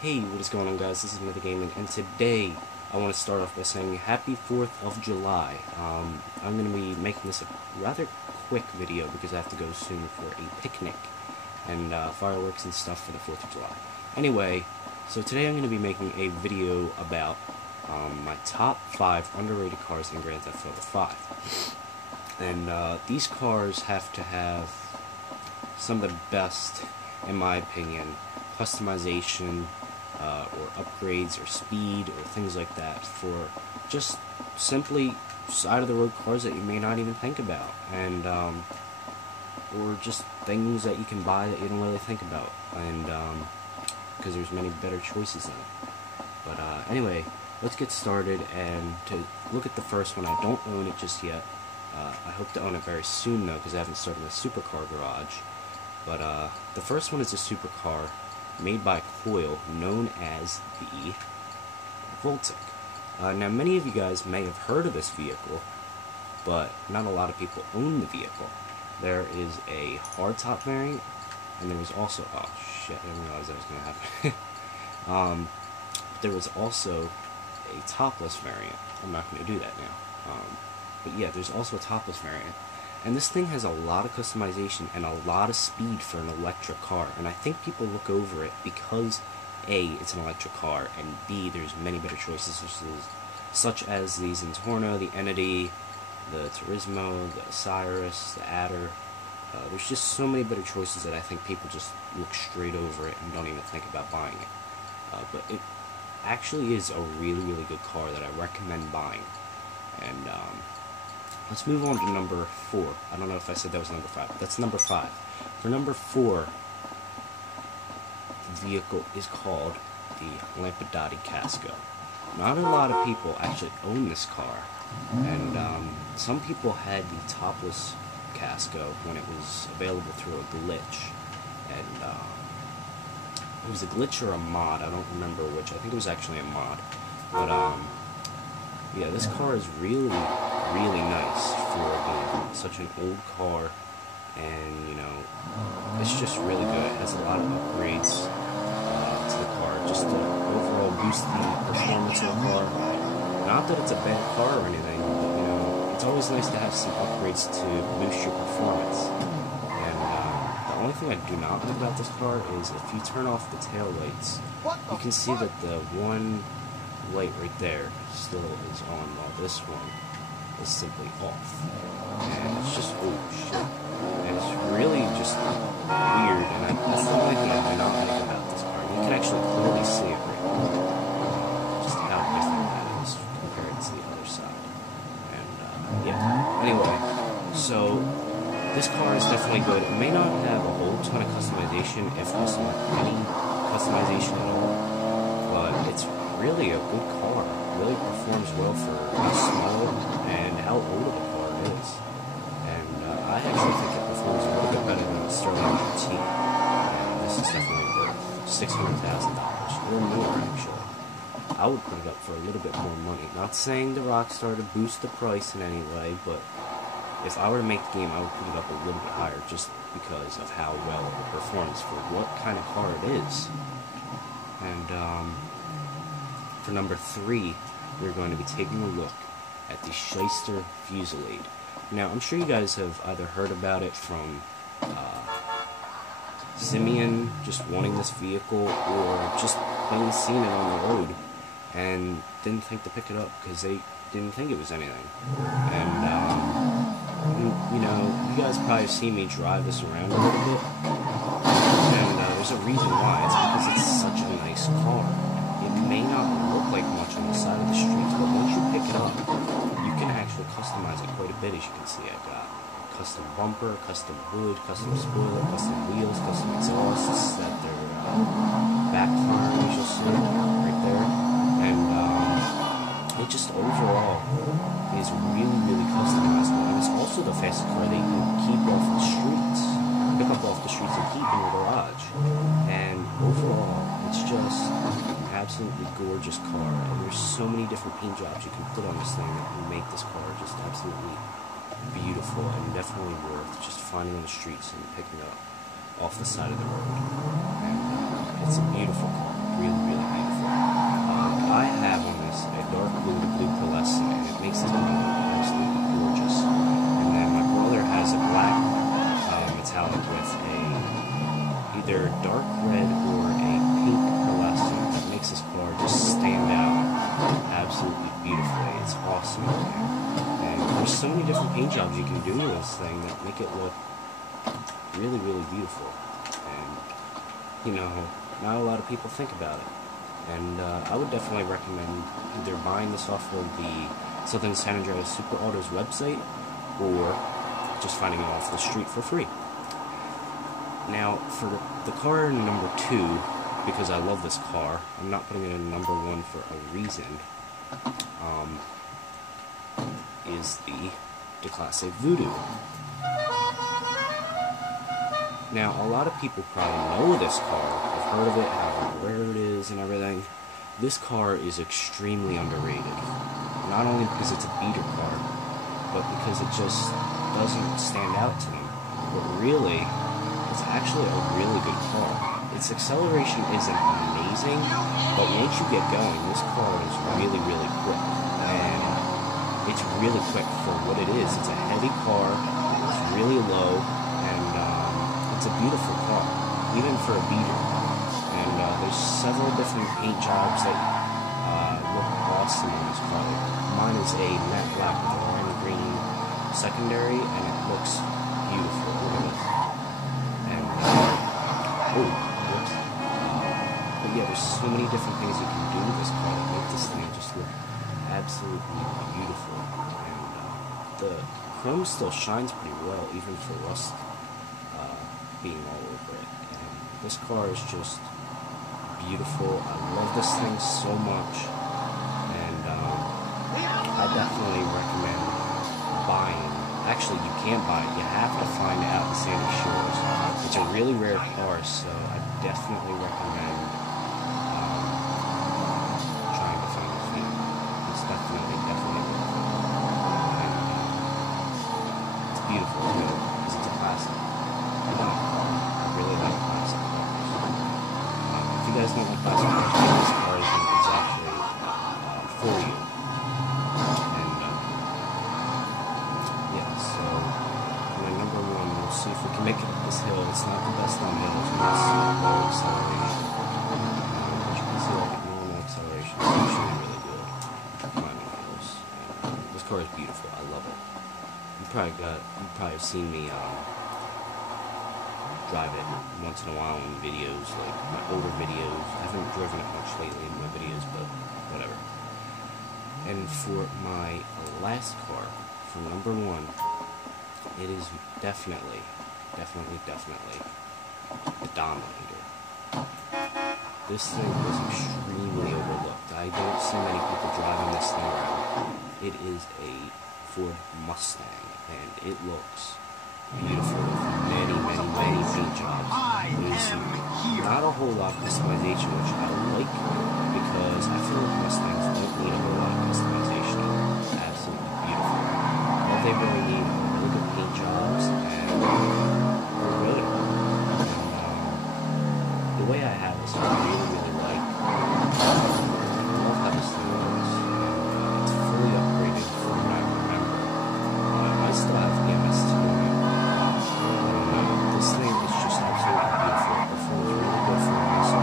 Hey, what is going on, guys? This is Mythic Gaming, and today I want to start off by saying Happy 4th of July. I'm going to be making this a rather quick video because I have to go soon for a picnic and fireworks and stuff for the 4th of July. Anyway, so today I'm going to be making a video about my top 5 underrated cars in Grand Theft Auto 5. And these cars have to have some of the best, in my opinion, customization, or upgrades, or speed, or things like that, for just simply side-of-the-road cars that you may not even think about, and or just things that you can buy that you don't really think about, and because there's many better choices in it. But anyway, let's get started. And to look at the first one, I don't own it just yet. I hope to own it very soon, though, because I haven't started my supercar garage. But the first one is a supercar made by Coil, known as the Voltic. Now, many of you guys may have heard of this vehicle, but not a lot of people own the vehicle. There is a hardtop variant, and there was also, oh shit, I didn't realize that was going to happen. There was also a topless variant. I'm not going to do that now. But yeah, there's also a topless variant. And this thing has a lot of customization and a lot of speed for an electric car. And I think people look over it because A, it's an electric car, and B, there's many better choices such as the Zentorno, the Entity, the Turismo, the Osiris, the Adder. There's just so many better choices that I think people just look straight over it and don't even think about buying it. But it actually is a really, really good car that I recommend buying. And let's move on to number 4. I don't know if I said that was number 5. But that's number 5. For number 4, the vehicle is called the Lampadati Casco. Not a lot of people actually own this car, and some people had the topless Casco when it was available through a glitch, and it was a glitch or a mod, I don't remember which. I think it was actually a mod, but yeah, this car is really, really nice for being such an old car, and, you know, it's just really good. It has a lot of upgrades to the car, just to overall boost the performance of the car. Not that it's a bad car or anything, but, you know, it's always nice to have some upgrades to boost your performance. And the only thing I do not like about this car is if you turn off the tail lights, you can see that the one light right there still is on, while this one is simply off. And it's just, oh shit. And it's really just weird, and that's the only thing I do not like about this car. You can actually clearly see it right now, just how different that is compared to the other side. And yeah, anyway, so this car is definitely good. It may not have a whole ton of customization, if any customization at all, but it's really a good car. It really performs well for how small and how old of a car it is. And I actually think it performs a little bit better than the Sterling GT. And this is definitely worth $600,000 or more, actually. I would put it up for a little bit more money. Not saying to Rockstar to boost the price in any way, but if I were to make the game, I would put it up a little bit higher just because of how well it performs for what kind of car it is. And for number 3, we're going to be taking a look at the Shyster Fusillade. Now, I'm sure you guys have either heard about it from Simeon just wanting this vehicle, or just plain seen it on the road and didn't think to pick it up because they didn't think it was anything. And you know, you guys probably have seen me drive this around a little bit, and there's a reason why. It's because it's such a nice car. It may not look like much on the side of the streets, but once you pick it up, you can actually customize it quite a bit. As you can see, I've got custom bumper, custom hood, custom spoiler, custom wheels, custom exhausts that they're backfiring, as you'll see right there. And it just overall is really, really customizable. And it's also the fastest car that you can keep off the streets, pick up off the streets and keep in your garage. And overall, it's just an absolutely gorgeous car, and there's so many different paint jobs you can put on this thing that will make this car just absolutely beautiful, and definitely worth just finding on the streets and picking up off the side of the road. And it's a beautiful car, really, really paint jobs you can do with this thing that make it look really, really beautiful. And, you know, not a lot of people think about it. And I would definitely recommend either buying this off of the Southern San Andreas Super Autos website, or just finding it off the street for free. Now, for the car number 2, because I love this car, I'm not putting it in number 1 for a reason, is the DeClassic Voodoo. Now, a lot of people probably know this car, have heard of it, how rare it is and everything. This car is extremely underrated. Not only because it's a beater car, but because it just doesn't stand out to them. But really, it's actually a really good car. Its acceleration isn't amazing, but once you get going, this car is really, really quick. And it's really quick for what it is. It's a heavy car, it's really low, and it's a beautiful car, even for a beater. And there's several different paint jobs that look awesome on this car. Mine is a matte black with a lime green secondary, and it looks beautiful. Look at this. And but yeah, there's so many different things you can do with this car that make this thing just look absolutely beautiful. And the chrome still shines pretty well, even for rust being all over it. And this car is just beautiful. I love this thing so much, and I definitely recommend buying. Actually, you can't buy it. You have to find it out in Sandy Shores. It's a really rare car, so I definitely recommend trying to find it. It's definitely worth it. And it's beautiful too, because it's a classic. I really like classic cars. If you guys don't like classic cars, maybe this car is actually for you. And yeah, so my number 1, we'll see if we can make it up this hill. It's not the best on hills, but it's low acceleration. As you can see, like normal acceleration is actually really good climbing hills. And this car is beautiful. I love it. You probably have seen me drive it once in a while in videos, like my older videos. I haven't driven it much lately in my videos, but whatever. And for my last car, for number 1, it is definitely the Dominator. This thing is extremely overlooked. I don't see many people driving this thing around. It is a Ford Mustang, and it looks beautiful with many paint jobs. There's not a whole lot of customization, which I like, because I feel like Mustangs don't need a whole lot of customization. It's absolutely beautiful. All they really need are really good paint jobs, and they're good. And the way I have this, I really like. I love how this thing works. It's fully upgraded from what I remember. I still have the MS2. This thing is just absolutely beautiful. It performs really good for muscle.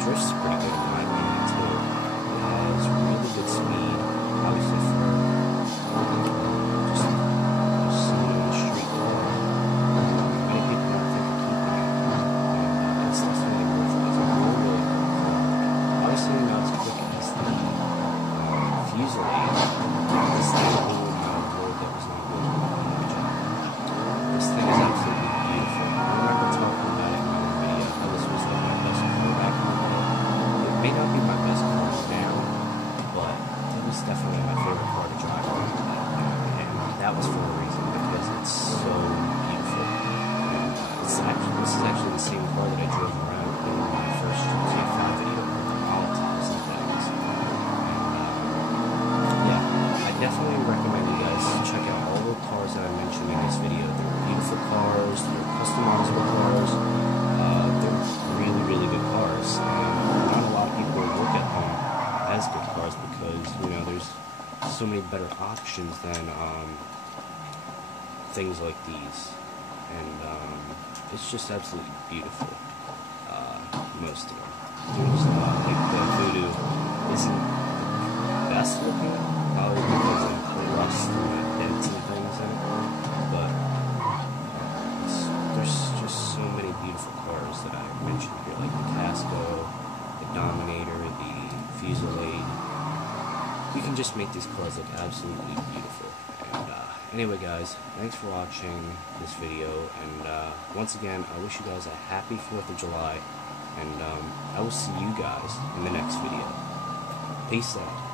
Drift's pretty good in my opinion too. It has really good speed. Obviously for just seeing on the street car. Many people don't think of keeping it. And it's definitely worth it. It's a really good car. Obviously not as quick as the Fusilier. This thing is a little amount of road that was not good for the job. This thing is absolutely beautiful. I remember talking about it in my video, how this was like my best car back in the day. It may not be my best car now, but it was definitely my favorite car to drive around. And that was for a reason, because it's so beautiful. And this is actually the same car that I drove around in my first GTA 5 video with the Molotovs and things. And yeah, I definitely recommend you guys check out all the cars that I mentioned in this video. They're beautiful cars, they're customizable cars, they're really good cars, and not a lot of people look at them as good cars because, you know, there's so many better options than things like these, and it's just absolutely beautiful, most of them. There's like the Voodoo isn't the best looking, probably because of the rust and beautiful cars that I mentioned here, like the Casco, the Dominator, the Fusillade. You can just make these cars look absolutely beautiful. And anyway guys, thanks for watching this video, and once again, I wish you guys a happy 4th of July, and I will see you guys in the next video. Peace out.